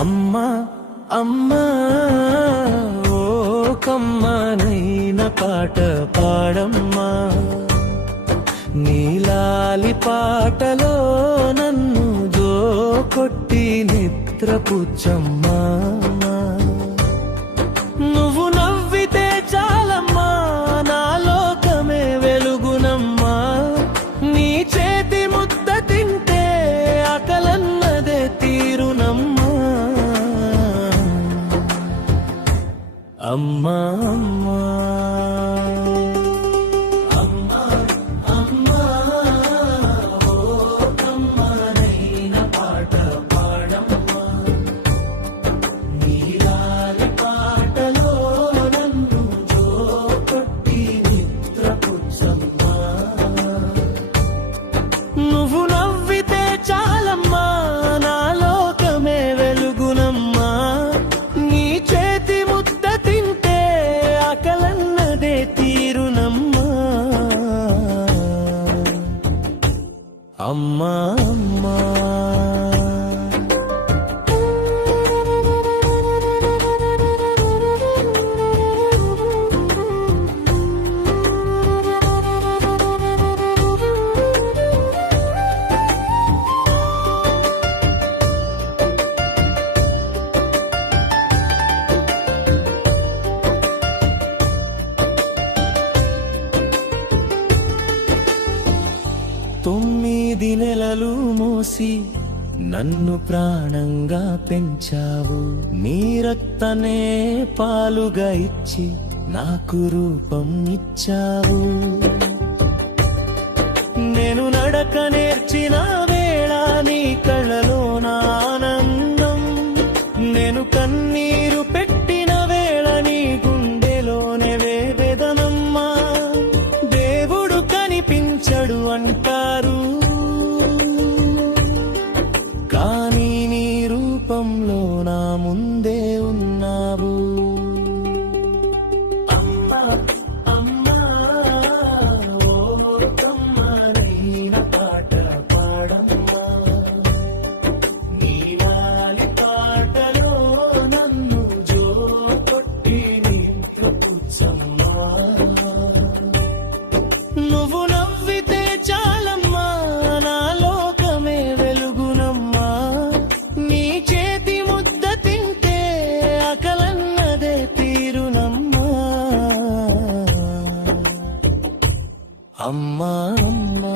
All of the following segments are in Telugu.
అమ్మా అమ్మా ఓ కమ్మనైన పాట పాడమ్మా, నీలాలి పాటలో నన్ను జోకొట్టి నిద్రపుచ్చమ్మా. నువ్వు నవ్వితే చాలమ్మా, నా లోకమే వెలుగునమ్మా. నీ చేతి ముద్ద తింటే ఆకలన్నదే తీరునమ్మా. అమ్మా అమ్మా అమ్మా అమ్మా తొమ్మిది నెలలు మోసి నన్ను ప్రాణంగా పెంచావు. నీ రక్తనే పాలుగా ఇచ్చి నాకు రూపం ఇచ్చావు. నేను నడక నేర్చిన వేళ నీ కళ్ళలో నా ఆనందం. నేను కన్నీరు పెట్టిన వేళ నీ గుండెలోనే వేదనమ్మా. దేవుడు కనిపించడు అంటారు, కానీ నీ రూపంలో నా ముందే ఉన్నావు. అమ్మా అమ్మా ఓ కమ్మనైన పాట పాడమ్మా, నీలాలి పాటలో నన్ను జోకొట్టి నిద్రపుచ్చమ్మా. నువ్వు నవ్వితే చాలమ్మా, నా లోకమే వెలుగునమ్మా. నీ చేతి ముద్ద తింటే ఆకలన్నదే తీరునమ్మా. అమ్మా అమ్మా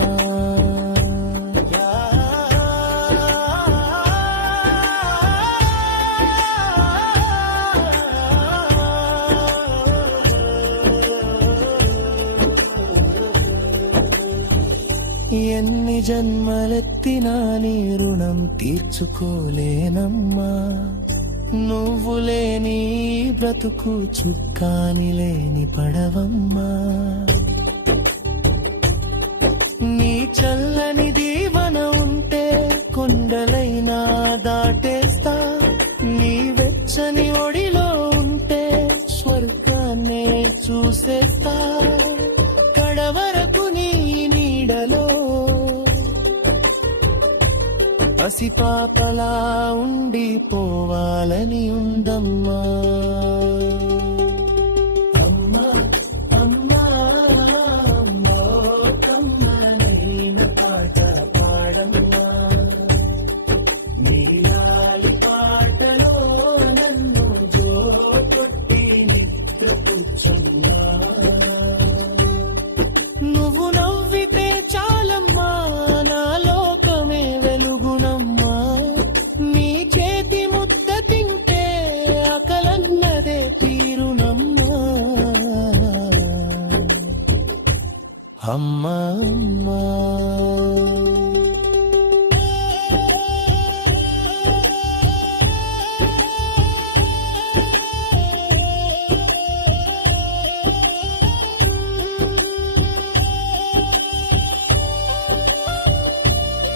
ఎన్ని జన్మలెత్తినా నీ రుణం తీర్చుకోలేనమ్మా. నువ్వు లేని బ్రతుకు చుక్కాని లేని పడవమ్మా. నీ చల్లని దీవన ఉంటే కొండలైనా దాటేస్తా. నీ వెచ్చని ఒడిలో ఉంటే స్వర్గాన్నే చూసేస్తా. కడవరకు నీ నీడలో పసిపాపలా ఉండిపోవాలని ఉందమ్మా. అమ్మా అమ్మా కమ్మనైన పాట పాడమ్మా, నీలాలి పాటలో నన్ను జోకొట్టి నిద్రపుచ్చమ్మా. నువ్వు నవ్వితే చాలమ్మా, నా లోకమే వెలుగునమ్మా. నీ చేతి ముద్ద తింటే ఆకలన్నదే తీరునమ్మా. అమ్మా అమ్మా